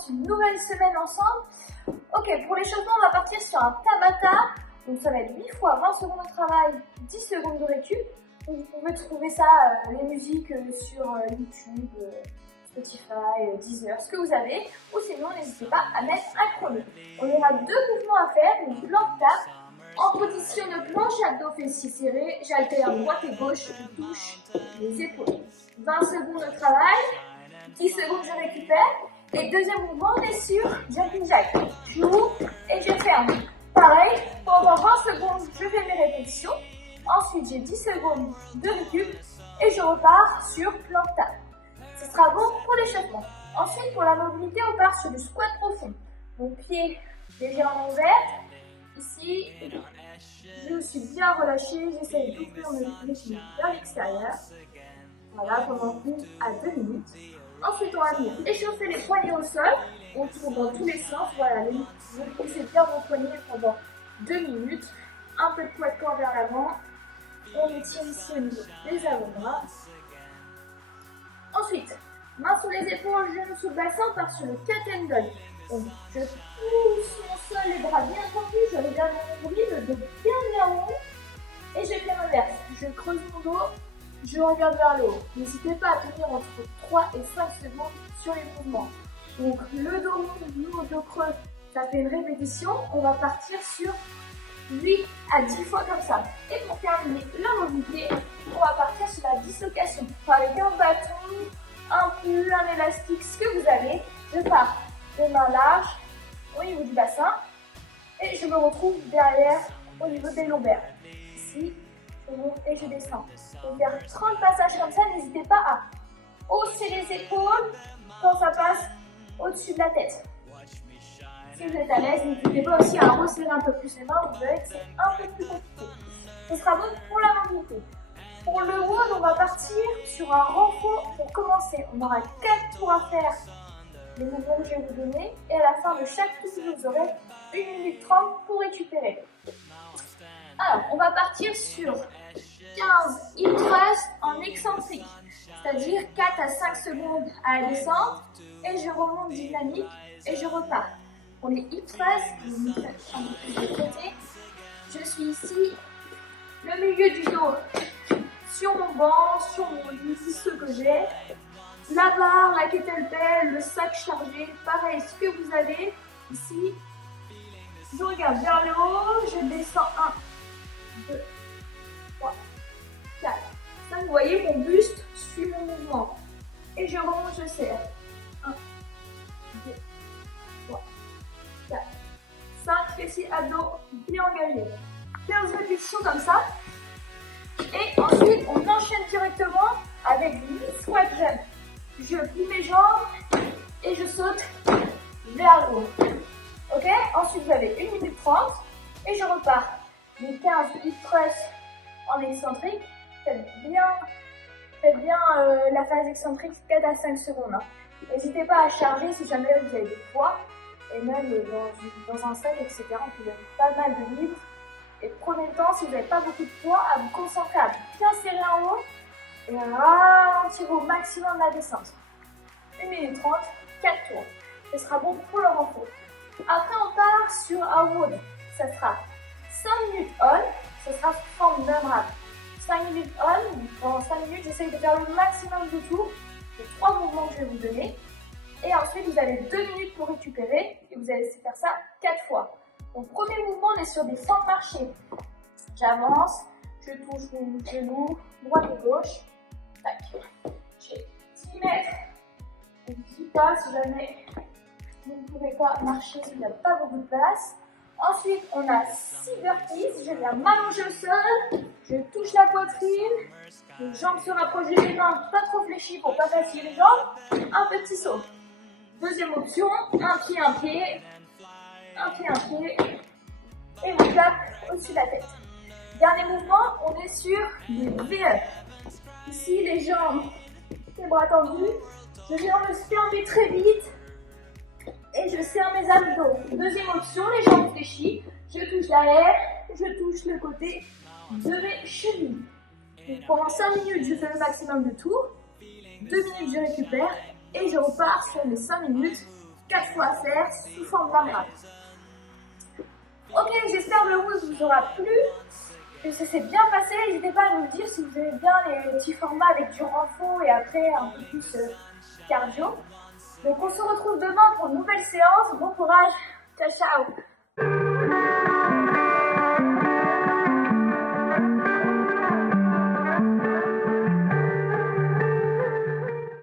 commence une nouvelle semaine ensemble. Ok, pour l'échauffement, on va partir sur un Tabata. Donc ça va être 8 fois 20 secondes de travail, 10 secondes de récup. Donc, vous pouvez trouver ça, les musiques sur YouTube, Spotify, Deezer, ce que vous avez. Ou sinon, n'hésitez pas à mettre un chrono. On aura 2 mouvements à faire, donc planche-tape. En position de planche, abdos fessiers serrés, j'alterne droite et gauche, je touche les épaules. 20 secondes de travail, 10 secondes je récupère. Et deuxième mouvement, on est sur jumping jack. J'ouvre et je ferme. Pareil, pendant 20 secondes, je fais mes répétitions. Ensuite, j'ai 10 secondes de récup et je repars sur planche-tape. Ce sera bon pour l'échauffement. Ensuite, pour la mobilité, on part sur du squat profond. Donc, pieds légèrement ouverts. Ici, je suis bien relâchée, j'essaie d'ouvrir mes pieds vers l'extérieur. Voilà, pendant 1 à 2 minutes. Ensuite, on va venir échauffer les poignets au sol. On tourne dans tous les sens. Voilà, vous poussez bien vos poignets pendant 2 minutes. Un peu de poids de corps vers l'avant. On étire ici au niveau des avant-bras. Ensuite, main sur les épaules, genoux sous le bassin, on part sur le cat and dog. Donc, je pousse mon sol, les bras bien tendus, je regarde mon nombril, le dos bien vers le haut, et je fais l'inverse. Je creuse mon dos, je regarde vers le haut. N'hésitez pas à tenir entre 3 et 5 secondes sur les mouvements. Donc, le dos rond, le dos creux, ça fait une répétition. On va partir sur 8 à 10 fois comme ça. Et pour terminer la mobilité, on va partir sur la dislocation. Avec un bâton, un pull, un élastique, ce que vous avez. Je pars les mains larges au niveau du bassin et je me retrouve derrière au niveau des lombaires. Ici, je monte et je descends. Donc faire 30 passages comme ça, n'hésitez pas à hausser les épaules quand ça passe au-dessus de la tête. Si vous êtes à l'aise, n'hésitez pas aussi à resserrer un peu plus les mains, vous verrez que c'est un peu plus compliqué. Ce sera bon pour la mobilité. Pour le WOD, on va partir sur un renfort pour commencer. On aura 4 tours à faire, les mouvements que je vais vous donner, et à la fin de chaque tour, vous aurez 1 minute 30 pour récupérer. Alors, on va partir sur 15 hip thrusts en excentrique, c'est-à-dire 4 à 5 secondes à la descente, et je remonte dynamique, et je repars. Pour les hip thrusts, je vais vous faire un peu plus de côté. Je suis ici, le milieu du dos sur mon banc, sur mon lit, ce que j'ai. La barre, la kettlebell, le sac chargé, pareil, ce que vous avez ici. Je regarde vers le haut, je descends 1, 2, 3, 4, 5. Vous voyez, mon buste suit mon mouvement. Et je remonte, je serre. 1, 2, 3, 4, 5. Fessiers, abdos bien engagés. 15 répétitions comme ça. Et ensuite, on enchaîne directement avec 8 squat jump. Je plie mes jambes et je saute vers le haut. Ok? Ensuite, vous avez 1 minute 30 et je repars. Les 15 hip thrusts en excentrique. Faites bien la phase excentrique 4 à 5 secondes. Hein. N'hésitez pas à charger si jamais vous avez des poids. Et même dans un sac, etc. On peut mettre pas mal de litres. Et prenez le temps, si vous n'avez pas beaucoup de poids, à vous concentrer à bien serrer en haut et à ralentir au maximum la descente. 1 minute 30, 4 tours. Ce sera bon pour le renfort. Après, on part sur un WOD. Ça sera 5 minutes on, ce sera sous forme d'un rap. 5 minutes on, pendant 5 minutes, j'essaye de faire le maximum de tours. C'est 3 mouvements que je vais vous donner. Et ensuite, vous avez 2 minutes pour récupérer et vous allez faire ça 4 fois. Donc, premier mouvement, on est sur des fentes marchées. J'avance, je touche mon genou, droite et gauche. Tac. J'ai 10 mètres. N'hésitez pas si jamais vous ne pouvez pas marcher s'il n'y a pas beaucoup de place. Ensuite, on a 6 burpees. Je viens m'allonger au sol. Je touche la poitrine. Les jambes se rapprochent des mains, pas trop fléchies pour ne pas fatiguer les jambes. Un petit saut. Deuxième option, un pied, un pied. Un pied, et on claque au-dessus de la tête. Dernier mouvement, on est sur des V-up. Ici, les jambes, les bras tendus. Je viens me fermer très vite et je serre mes abdos. Deuxième option, les jambes fléchies. Je touche l'arrière, je touche le côté de mes chevilles. Donc, pendant 5 minutes, je fais le maximum de tours. 2 minutes, je récupère et je repars sur les 5 minutes 4 fois à faire sous forme d'AMRAP. Ok, j'espère que le mousse vous aura plu, que ça s'est bien passé. N'hésitez pas à nous dire si vous aimez bien les petits formats avec du renfort et après un peu plus cardio. Donc on se retrouve demain pour une nouvelle séance. Bon courage, ciao ciao.